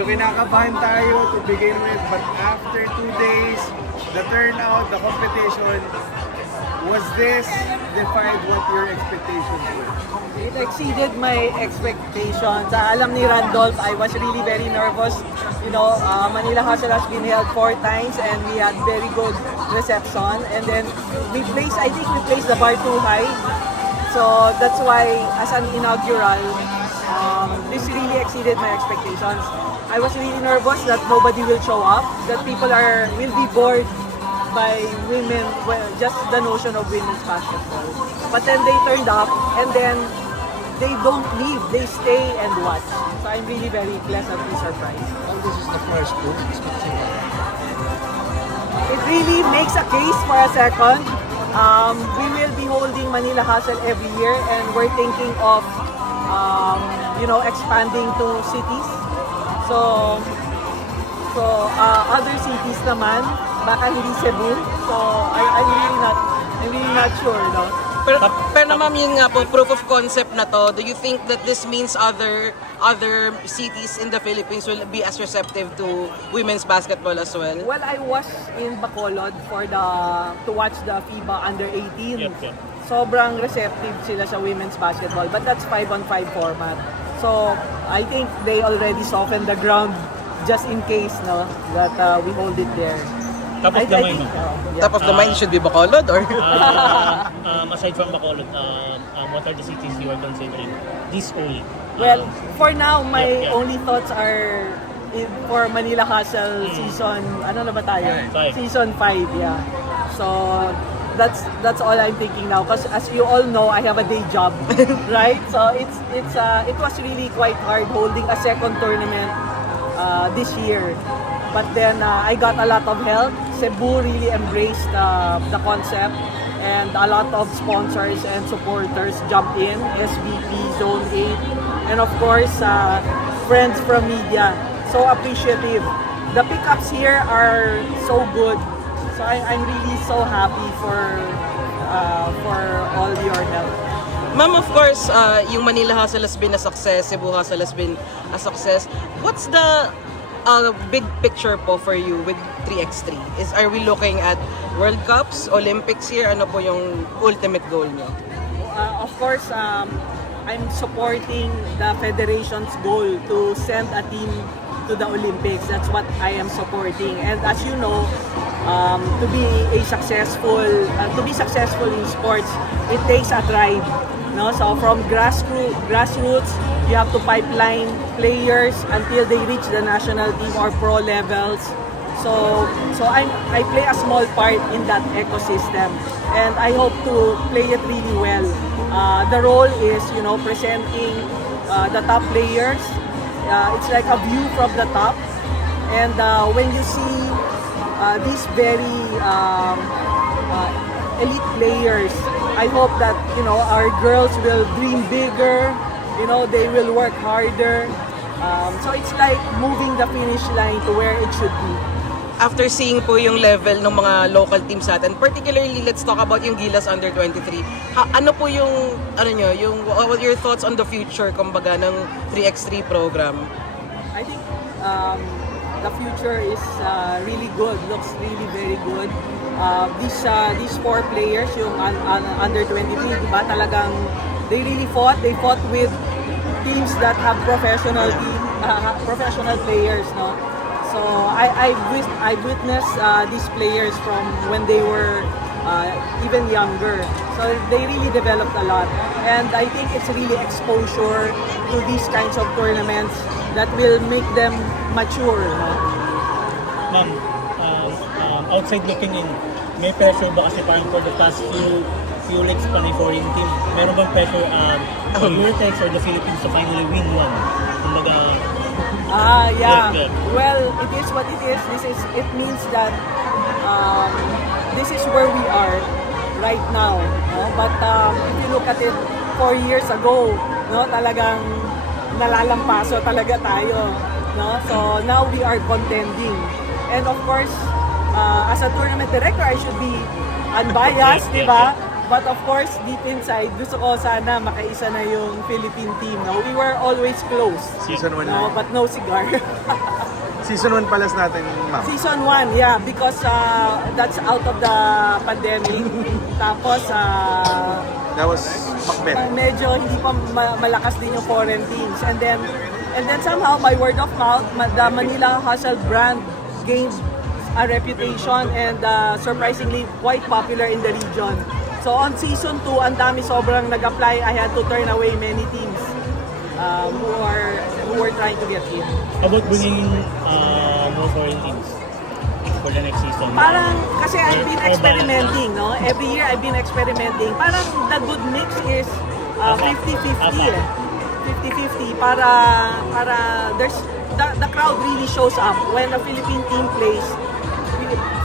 medyo kinakabahan tayo to begin with, but after 2 days, the turnout, the competition, was this defied what your expectations were? It exceeded my expectations. Alam ni Randolph, I was really very nervous. You know, Manila Hustle has been held 4 times and we had very good reception. And then I think we placed the bar too high. So that's why, as an inaugural, this really exceeded my expectations. I was really nervous that nobody will show up, that people will be bored by women, well, just the notion of women's basketball. But then they turned up, and then they don't leave, they stay and watch. So I'm really very pleasantly surprised. And this is the first group. It really makes a case for a second. We will be holding Manila Hustle every year, and we're thinking of expanding to cities. So other cities naman, baka hindi Cebu. So I'm really not sure, no. Pero ma'am, yun nga po, proof of concept na to, do you think that this means other cities in the Philippines will be as receptive to women's basketball as well? Well, I was in Bacolod to watch the FIBA Under-18. Yep. Sobrang receptive sila sa women's basketball, but that's 5-on-5 format. So I think they already softened the ground just in case, no, that we hold it there. Tapos gamay mo. Top of the mind should be Bacolod or? Aside from Bacolod, what are the cities you are considering? This only. Well, for now, my Yeah. only thoughts are for Manila Hustle season, ano na ba tayo? Five. Season 5, yeah. So, that's all I'm thinking now. Because as you all know, I have a day job, right? So, it was really quite hard holding a second tournament this year. But then, I got a lot of help. Cebu really embraced the concept. And a lot of sponsors and supporters jumped in, SVP, Zone 8, and of course, friends from media. So appreciative. The pickups here are so good. So I'm really so happy for all your help. Ma'am, of course, yung Manila Hustle has been a success, Cebu Hustle has been a success. What's the big picture po for you with 3x3? Are we looking at World Cups, Olympics here? Ano po yung ultimate goal nyo? Of course, I'm supporting the federation's goal to send a team to the Olympics. That's what I am supporting. And as you know, to be successful in sports, it takes a tribe. No, so from grassroots, you have to pipeline players until they reach the national team or pro levels. So I play a small part in that ecosystem, and I hope to play it really well. The role is, presenting the top players. It's like a view from the top, and when you see these very elite players, I hope that our girls will dream bigger. They will work harder. So it's like moving the finish line to where it should be. After seeing po yung level ng mga local teams natin, particularly let's talk about yung Gilas Under 23. Ano po yung what are your thoughts on the future kumbaga ng 3x3 program? I think the future is really good. Looks really very good. These 4 players, yung under 23, diba, talagang they really fought. They fought with teams that have professional players, no. So I've witnessed these players from when they were even younger. So they really developed a lot, and I think it's really exposure to these kinds of tournaments that will make them mature. No? Ma'am, outside looking in, may pressure ba kasi parang for the past few legs pa ni foreign team? Meron bang pressure for Eurotex or the Philippines to finally win one? Kumbaga, yeah. Yeah. Well, it is what it is. It means that this is where we are right now. No? But if you look at it 4 years ago, no, talagang nalalampaso talaga tayo. No? So now we are contending. And of course, as a tournament director, I should be unbiased, di ba? But of course, deep inside, gusto ko sana makaisa na yung Philippine team. No? We were always close. Season 1 No, but no cigar. Season 1 palas natin, ma'am. Season 1, yeah, because that's out of the pandemic. Tapos, That was Macbeth. medyo hindi pa malakas din yung foreign teams. And then somehow, by word of mouth, the Manila Hustle brand gained a reputation and surprisingly quite popular in the region. So on season 2, ang dami sobrang nag-apply. I had to turn away many teams who were trying to get in. About bringing more foreign teams for the next season? Parang, kasi I've been experimenting, no? Every year I've been experimenting. Parang the good mix is 50-50 eh. 50-50 para there's the crowd really shows up when a Philippine team plays.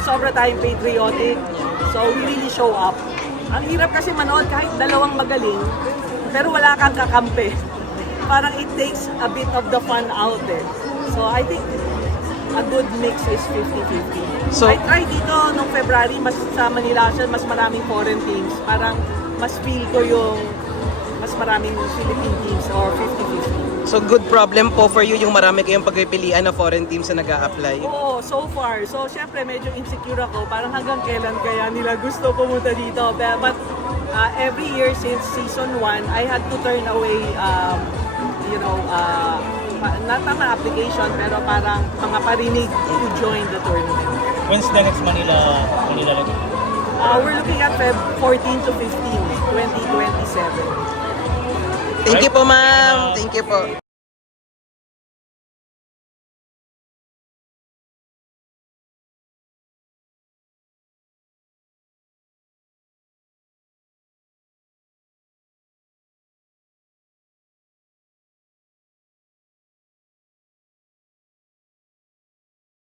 Sobra tayong patriotic. So we really show up. Ang hirap kasi manood kahit dalawang magaling, pero wala kang kakampi. Parang it takes a bit of the fun out eh. So I think a good mix is 50-50. So- I tried dito nung February, mas sa Manila siya, mas maraming foreign teams. Parang mas feel ko yung mas maraming Philippine teams or 50-50. So good problem po for you yung marami kayong pagpipilian na foreign teams na nag-a-apply. Oo, so far. So, syempre, medyo insecure ako. Parang hanggang kailan kaya nila gusto pumunta dito. But every year since season 1, I had to turn away, not mga application, pero parang mga parinig to join the tournament. When's the next Manila leg? We're looking at Feb 14 to 15, 2027. Thank you po, ma'am. Thank you po.